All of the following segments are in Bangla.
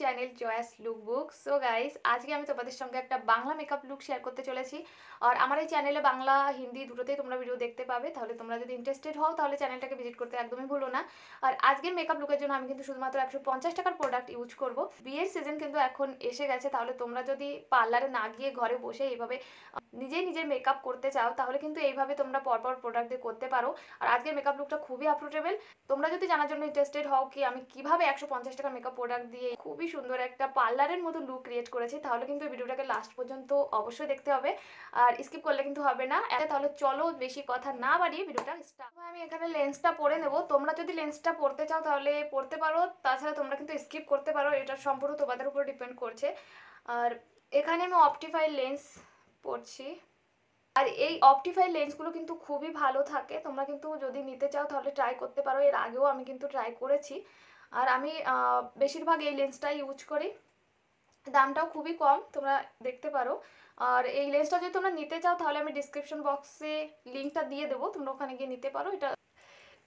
Channel Jaya's lookbook. So guys, আজকে আমি তোমাদের সঙ্গে একটা বাংলা মেকআপ লুক শেয়ার করতে চলেছি। আর আমার এই চ্যানেলে বাংলা হিন্দি দুটোতেই তোমরা ভিডিও দেখতে পাবে। তাহলে তোমরা যদি ইন্টারেস্টেড হও তাহলে চ্যানেলটাকে ভিজিট করতে একদমই ভুলো না। আর আজকের মেকআপ লুকের জন্য আমি কিন্তু শুধুমাত্র 150 টাকার প্রোডাক্ট ইউজ করব। বিয়ের সিজন কিন্তু এখন এসে গেছে, তাহলে তোমরা যদি পার্লারে না গিয়ে ঘরে বসে এইভাবে নিজের মেকআপ করতে চাও তাহলে কিন্তু এইভাবে তোমরা পরপর প্রোডাক্ট দিয়ে করতে পারো। আর আজকের মেকআপ লুকটা খুবই অ্যাফোর্ডেবল। তোমরা যদি জানার জন্য ইন্টারেস্টেড হও কি আমি কিভাবে 150 টাকা মেকআপ প্রোডাক্ট দিয়ে খুবই সুন্দর একটা পার্লারের মতো লুক ক্রিয়েট করেছি, তাহলে কিন্তু ভিডিওটাকে লাস্ট পর্যন্ত অবশ্যই দেখতে হবে, আর স্কিপ করলে কিন্তু হবে না। তাহলে চলো বেশি কথা না বাড়িয়ে ভিডিওটা স্টার্ট। আমি এখানে লেন্সটা পরে নেব। তোমরা যদি লেন্সটা পরতে চাও তাহলে পরতে পারো, তাছাড়া তোমরা কিন্তু স্কিপ করতে পারো, এটা সম্পূর্ণ তোমাদের উপর ডিপেন্ড করছে। আর এখানে আমি অপটিফাইড লেন্স পরছি। আর এই অপটিফাইড লেন্সগুলো কিন্তু খুবই ভালো থাকে, তোমরা কিন্তু যদি নিতে চাও তাহলে ট্রাই করতে পারো। এর আগেও আমি কিন্তু ট্রাই করেছি, আর আমি বেশিরভাগ এই লেন্সটাই ইউজ করি। দামটাও খুবই কম, তোমরা দেখতে পারো। আর এই লেন্সটা যদি তোমরা নিতে চাও তাহলে আমি ডিসক্রিপশন বক্সে লিঙ্কটা দিয়ে দেবো, তোমরা ওখানে গিয়ে নিতে পারো। এটা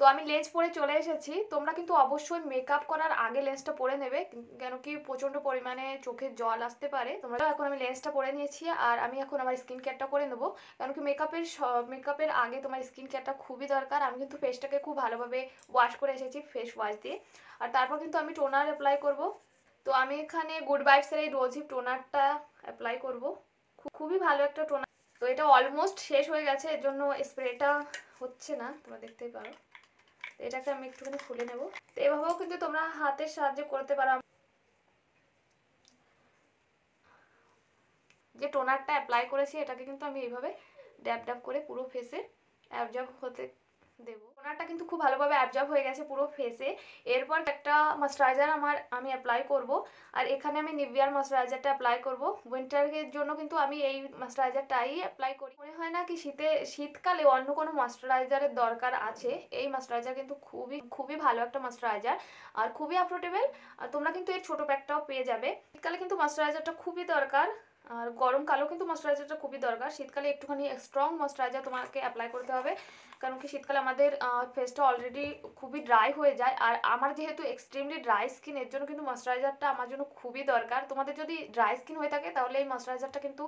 তো আমি লেন্স পরে চলে এসেছি। তোমরা কিন্তু অবশ্যই মেকআপ করার আগে লেন্সটা পরে নেবে, কেন কি প্রচণ্ড পরিমাণে চোখে জল আসতে পারে। তোমরা এখন আমি লেন্সটা পরে নিয়েছি, আর আমি এখন আমার স্কিন কেয়ারটা করে নেবো, কেন কি মেকআপের আগে তোমার স্কিন কেয়ারটা খুবই দরকার। আমি কিন্তু ফেসটাকে খুব ভালোভাবে ওয়াশ করে এসেছি ফেস ওয়াশ দিয়ে, আর তারপর কিন্তু আমি টোনার অ্যাপ্লাই করব। তো আমি এখানে গুড ভাইবসের এই রোজ হিপ টোনারটা অ্যাপ্লাই করব, খুবই ভালো একটা টোনার। তো এটা অলমোস্ট শেষ হয়ে গেছে, এর জন্য স্প্রেটা হচ্ছে না, তোমরা দেখতেই পারো। এটাকে আমি একটুখানি খুলে নেব। তো এভাবেও কিন্তু তোমরা হাতের সাহায্যে করতে পারো। যে টোনারটা অ্যাপ্লাই করেছি এটাকে কিন্তু আমি এইভাবে ড্যাব ড্যাব করে পুরো ফেসে অ্যাবজর্ব হতে দেবো। টোনারটা কিন্তু খুব ভালোভাবে অ্যাবজর্ব হয়ে গেছে পুরো ফেসে। এরপর একটা ময়েশ্চারাইজার আমি অ্যাপ্লাই করব, আর এখানে আমি নিভিয়ার ময়েশ্চারাইজারটা অ্যাপ্লাই করব। উইন্টারের জন্য কিন্তু আমি এই ময়েশ্চারাইজারটাই অ্যাপ্লাই করি। মনে হয় না কি শীতকালে অন্য কোনো ময়েশ্চারাইজারের দরকার আছে। এই ময়েশ্চারাইজার কিন্তু খুবই ভালো একটা ময়েশ্চারাইজার, আর খুবই অ্যাফোর্ডেবল। আর তোমরা কিন্তু এর ছোটো প্যাকটাও পেয়ে যাবে। শীতকালে কিন্তু ময়েশ্চারাইজারটা খুবই দরকার, আর গরমকালেও কিন্তু ময়েশ্চারাইজারটা খুবই দরকার। শীতকালে একটুখানি স্ট্রং ময়েশ্চারাইজার তোমাকে অ্যাপ্লাই করতে হবে, কারণ কি শীতকালে আমাদের ফেসটা অলরেডি খুবই ড্রাই হয়ে যায়। আর আমার যেহেতু এক্সট্রিমলি ড্রাই স্কিন, এর জন্য কিন্তু ময়েশ্চারাইজারটা আমার জন্য খুবই দরকার। তোমাদের যদি ড্রাই স্কিন হয়ে থাকে তাহলে এই ময়েশ্চারাইজারটা কিন্তু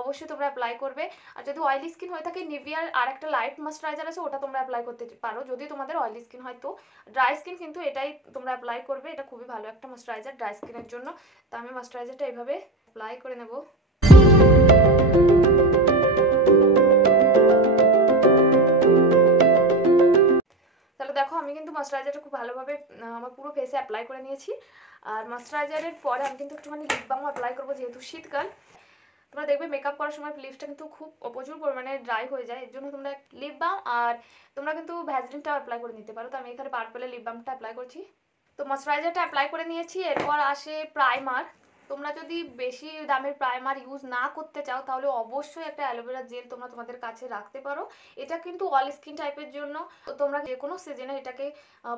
অবশ্যই তোমরা অ্যাপ্লাই করবে। আর যদি অয়েলি স্কিন হয়ে থাকে নিভিয়ার আর একটা লাইট ময়েশ্চারাইজার আছে, ওটা তোমরা অ্যাপ্লাই করতে পারো যদি তোমাদের অয়েলি স্কিন হয়। তো ড্রাই স্কিন কিন্তু এটাই তোমরা অ্যাপ্লাই করবে, এটা খুবই ভালো একটা ময়েশ্চারাইজার ড্রাই স্কিনের জন্য। তো আমি ময়েশ্চারাইজারটা এইভাবে অ্যাপ্লাই করে নেব। তাহলে দেখো আমি কিন্তু ময়েশ্চারাইজারটা খুব ভালোভাবে আমার পুরো ফেসে অ্যাপ্লাই করে নিয়েছি। আর ময়েশ্চারাইজারের পরে আমি কিন্তু একটুখানি লিপ বামও অ্যাপ্লাই করবো, যেহেতু শীতকাল। তোমরা দেখবে মেকআপ করার সময় লিপসটা কিন্তু খুব প্রচুর পরিমাণে ড্রাই হয়ে যায়, এর জন্য তোমরা লিপ বাম আর তোমরা কিন্তু ভ্যাসলিনটাও অ্যাপ্লাই করে নিতে পারো। তো আমি এখানে পার্পলের লিপ বামটা অ্যাপ্লাই করছি। তো ময়েশ্চারাইজারটা অ্যাপ্লাই করে নিয়েছি। এরপর আসে প্রাইমার। তোমরা যদি বেশি দামের প্রাইমার ইউজ না করতে চাও তাহলে অবশ্যই একটা অ্যালোভেরা জেল তোমরা তোমাদের কাছে রাখতে পারো। এটা কিন্তু অল স্কিন টাইপের জন্য, তোমরা যে কোনো সিজনে এটাকে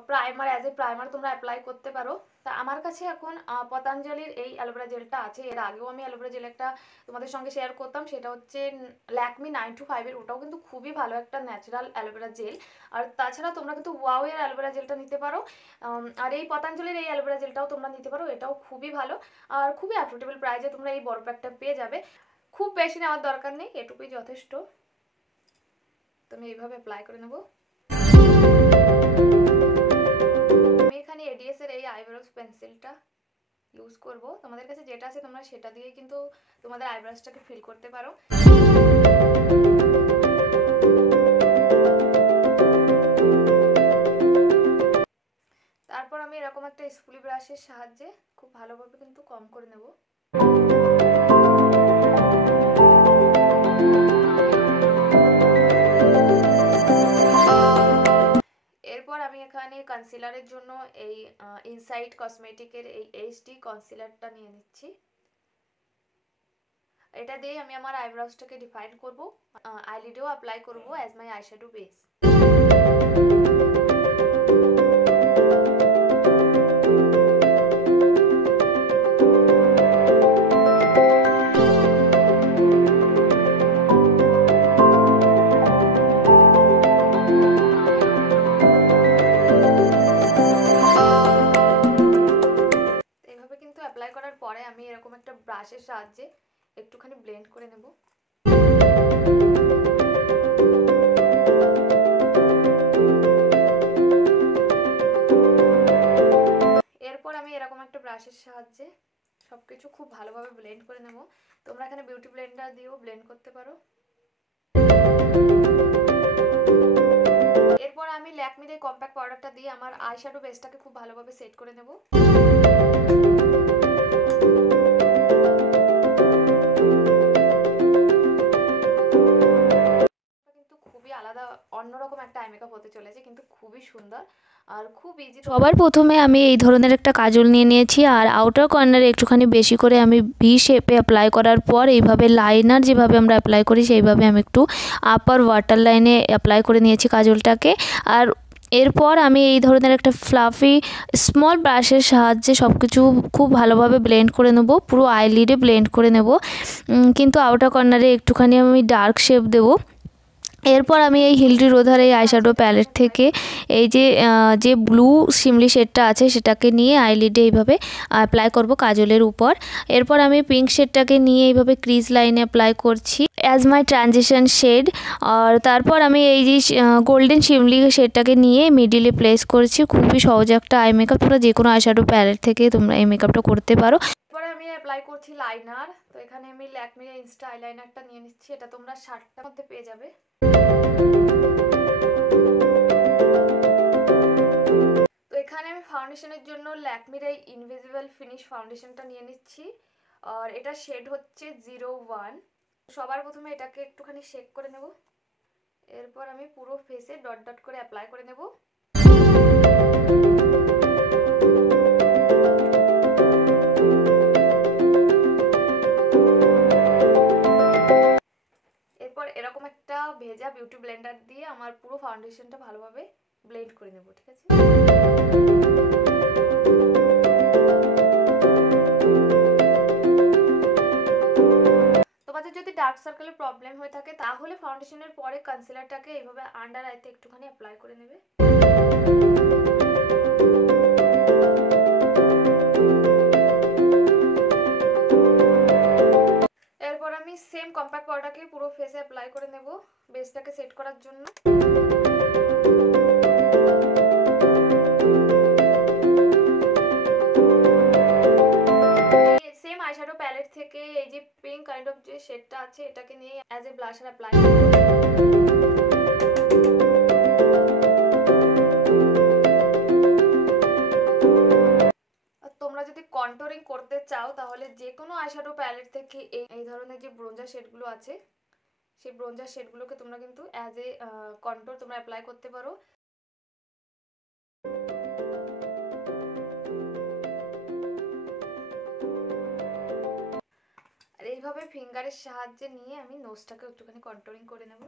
প্রাইমার অ্যাজ এ প্রাইমার তোমরা অ্যাপ্লাই করতে পারো। তা আমার কাছে এখন পতঞ্জলির এই অ্যালোভেরা জেলটা আছে। এর আগেও আমি অ্যালোভেরা জেল একটা তোমাদের সঙ্গে শেয়ার করতাম, সেটা হচ্ছে ল্যাকমি 925-এর। ওটাও কিন্তু খুবই ভালো একটা ন্যাচারাল অ্যালোভেরা জেল। আর তাছাড়া তোমরা কিন্তু ওয়াও এর অ্যালোভেরা জেলটা নিতে পারো, আর এই পতঞ্জলির এই অ্যালোভেরা জেলটাও তোমরা নিতে পারো, এটাও খুবই ভালো। আর খুবই অ্যাফোর্ডেবল প্রাইসে তোমরা এই বড় প্যাকটা পেয়ে যাবে। খুব বেশি নেওয়ার দরকার নেই, এটুকুই যথেষ্ট। তো আমি এইভাবে অ্যাপ্লাই করে নেব। আমি এখানে এডিএস এর এই আইব্রোজ পেন্সিলটা ইউজ করব। তোমাদের কাছে যেটা আছে তোমরা সেটা দিয়ে কিন্তু তোমাদের আইব্রোজটাকে ফিল করতে পারো। তারপর আমি এরকম একটা স্পুলি ব্রাশের সাহায্যে খুব ভালোভাবে কিন্তু কম করে নেব। এরপর আমি এখানে কনসিলারের জন্য এই ইনসাইড কসমেটিকের এই এইচডি কনসিলারটা নিয়ে নিচ্ছি। এটা দিয়ে আমি আমার আইব্রোজটাকে ডিফাইন করব, আইলিডেও অ্যাপ্লাই করব অ্যাজ মাই আইশ্যাডো বেস। করে নেব। এরপর আমি এরকম একটা ব্রাশের সাহায্যে সবকিছু খুব ভালোভাবে ব্লেন্ড করে নেব। তোমরা এখানে বিউটি ব্লেন্ডার দিয়েও ব্লেন্ড করতে পারো। এরপর আমি ল্যাকমির এই কম্প্যাক্ট পাউডারটা দিয়ে আমার আইশ্যাডো বেসটাকে খুব ভালোভাবে সেট করে নেব। কিন্তু খুবই আলাদা অন্যরকম একটা আই মেকআপ হতে চলেছে, কিন্তু খুবই সুন্দর আর খুব ইজি। সবার প্রথমে আমি এই ধরনের একটা কাজল নিয়ে নিয়েছি আর আউটার কর্নারে একটুখানি বেশি করে আমি ভি শেপে অ্যাপ্লাই করার পর এইভাবে লাইনার যেভাবে আমরা অ্যাপ্লাই করি সেইভাবে আমি একটু আপার ওয়াটার লাইনে অ্যাপ্লাই করে নিয়েছি কাজলটাকে। আর এরপর আমি এই ধরনের একটা ফ্লাফি স্মল ব্রাশের সাহায্যে সব কিছু খুব ভালোভাবে ব্লেন্ড করে নেব, পুরো আইলিডে ব্লেন্ড করে নেব, কিন্তু আউটার কর্নারে একটুখানি আমি ডার্ক শেপ দেবো। এরপর আমি এই হিলডি রোধার এই আইশ্যাডো প্যালেট থেকে এই যে ব্লু শিমলি শেডটা আছে সেটাকে নিয়ে আইলিডে এইভাবে অ্যাপ্লাই করব কাজলের উপর। এরপর আমি পিঙ্ক শেডটাকে নিয়ে এইভাবে ক্রিজ লাইনে অ্যাপ্লাই করছি অ্যাজ মাই ট্রানজিশন শেড। আর তারপর আমি এই যে গোল্ডেন শিমলি শেডটাকে নিয়ে মিডিলে প্লেস করছি। খুবই সহজ একটা আই মেকআপ, তোমরা যে কোনো আইশ্যাডো প্যালেট থেকে তোমরা এই মেকআপটা করতে পারো। এরপর আমি অ্যাপ্লাই করছি লাইনার। তো এখানে আমি ল্যাকমির ইনস্টা আইলাইনারটা নিয়ে নিচ্ছি, এটা তোমরা 60টার মধ্যে পেয়ে যাবে। তো এখানে আমি ফাউন্ডেশনের জন্য ল্যাকমির এই ইনভিজিবল ফিনিশ ফাউন্ডেশনটা নিয়ে নিচ্ছি আর এটা শেড হচ্ছে 01। সবার প্রথমে এটাকে একটুখানি শেক করে নেব। এরপর আমি পুরো ফেসে ডট ডট করে অ্যাপ্লাই করে নেব। এরপর এরকম একটা ভেজা বিউটি ব্লেন্ডার দিয়ে আমার পুরো ফাউন্ডেশনটা ভালোভাবে ব্লেন্ড করে নেব, ঠিক আছে? তোমাদের যদি ডার্ক সার্কেলের প্রবলেম হয়ে থাকে তাহলে ফাউন্ডেশনের পরে কনসিলারটাকে এইভাবে আন্ডার আইতে একটুখানি অ্যাপ্লাই করে নেবে। এরপর আমি সেম কম্প্যাক্ট পাউডারকে পুরো ফেসে অ্যাপ্লাই করে নেব বেসটাকে সেট করার জন্য। সেম আইশ্যাডো প্যালেট থেকে এই যে পিঙ্ক কাইন্ড অফ যে শেডটা আছে এটাকে নিয়ে অ্যাজ এ ব্লাশার অ্যাপ্লাই করব। তোমরা যদি কন্টুরিং করতে চাও তাহলে যে কোনো আইশ্যাডো প্যালেট থেকে এই ধরনের যে ব্রোঞ্জার শেডগুলো আছে সেই ব্রোঞ্জার শেডগুলোকে তোমরা কিন্তু অ্যাজ এ কন্টুর তোমরা অ্যাপ্লাই করতে পারো। আর এইভাবে ফিঙ্গারের সাহায্যে নিয়ে আমি নোজটাকে একটুখানি কন্টুরিং করে নেব,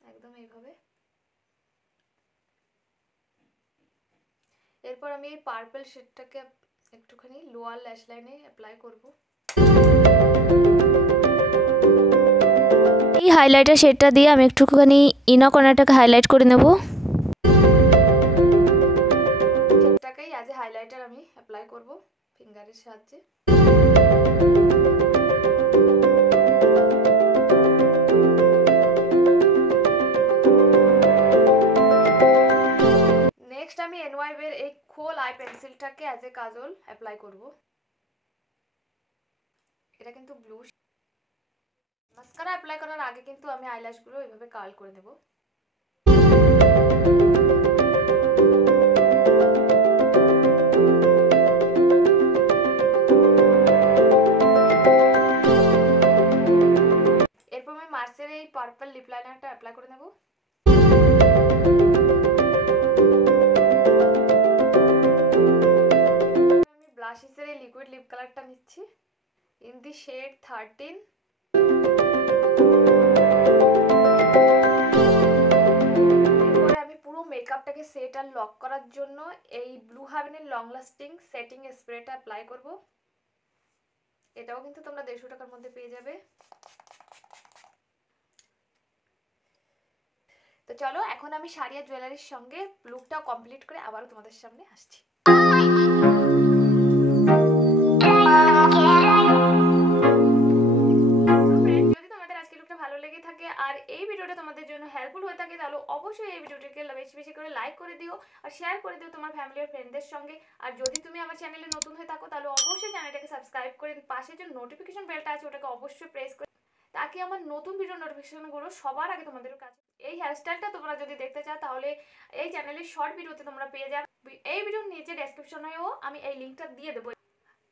একদম এইভাবে। এরপর আমি এই পার্পল শেডটাকে একটুখানি লোয়ার ল্যাশ লাইনে অ্যাপ্লাই করব। এই হাইলাইটার শেডটা দিয়ে আমি একটুখানি ইনার কর্নারটাকে হাইলাইট করে নেব। শেডটাকেই অ্যাজ এ হাইলাইটার আমি অ্যাপ্লাই করব ফিঙ্গারের সাহায্যে। নেক্সট আমি এনওয়াইভ এর এই খোল আই পেন্সিলটাকে অ্যাজ এ কাজল অ্যাপ্লাই করব। এটা কিন্তু ব্লু। মাস্কারা অ্যাপ্লাই করার আগে কিন্তু আমি আইল্যাশগুলো এইভাবে কার্ল করে নেব। এরপর আমি মার্সের এই পার্পল লিপ লাইনারটা অ্যাপ্লাই করে নেব। আমি ব্লাশিসের এই লিকুইড লিপ কালারটা নিচ্ছি ইন দি শেড 13। এরপরে আমি পুরো মেকআপটাকে সেট আর লক করার জন্য এই ব্লু হেভেনের লং লাস্টিং সেটিং স্প্রেটা অ্যাপ্লাই করব। এটাও কিন্তু তোমরা 150 টাকার মধ্যে পেয়ে যাবে। তো চলো এখন আমি শাড়ি আর জুয়েলারির সঙ্গে লুকটা কমপ্লিট করে আবারও তোমাদের সামনে আসছি। ভালো লেগে থাকে আর এই ভিডিওটা তোমাদের জন্য হেল্পফুল হয়ে থাকে তাহলে অবশ্যই এই ভিডিওটিকে বেশি বেশি করে লাইক করে দিও আর শেয়ার করে দিও তোমার ফ্যামিলি আর ফ্রেন্ডদের সঙ্গে। আর যদি তুমি আমার চ্যানেলে নতুন হয়ে থাকো তাহলে অবশ্যই চ্যানেলটাকে সাবস্ক্রাইব করে পাশে যে নোটিফিকেশন বেলটা আছে ওটাকে অবশ্যই প্রেস করে, তাকে আমার নতুন ভিডিও নোটিফিকেশনগুলো সবার আগে তোমাদের কাছে। এই হেয়ারস্টাইলটা তোমরা যদি দেখতে চাও তাহলে এই চ্যানেলের শর্ট ভিডিওতে তোমরা পেয়ে যাবে। এই ভিডিওর নিচে ডেসক্রিপশনেও আমি এই লিঙ্কটা দিয়ে দেবো।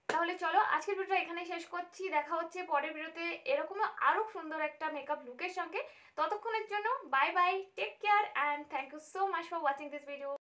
তাহলে চলো আজকের ভিডিওটা এখানেই শেষ করছি, দেখা হচ্ছে পরের ভিডিওতে এরকম আরো সুন্দর একটা মেকআপ লুকের সঙ্গে। ততক্ষণের জন্য bye bye, take care and thank you so much for watching this video.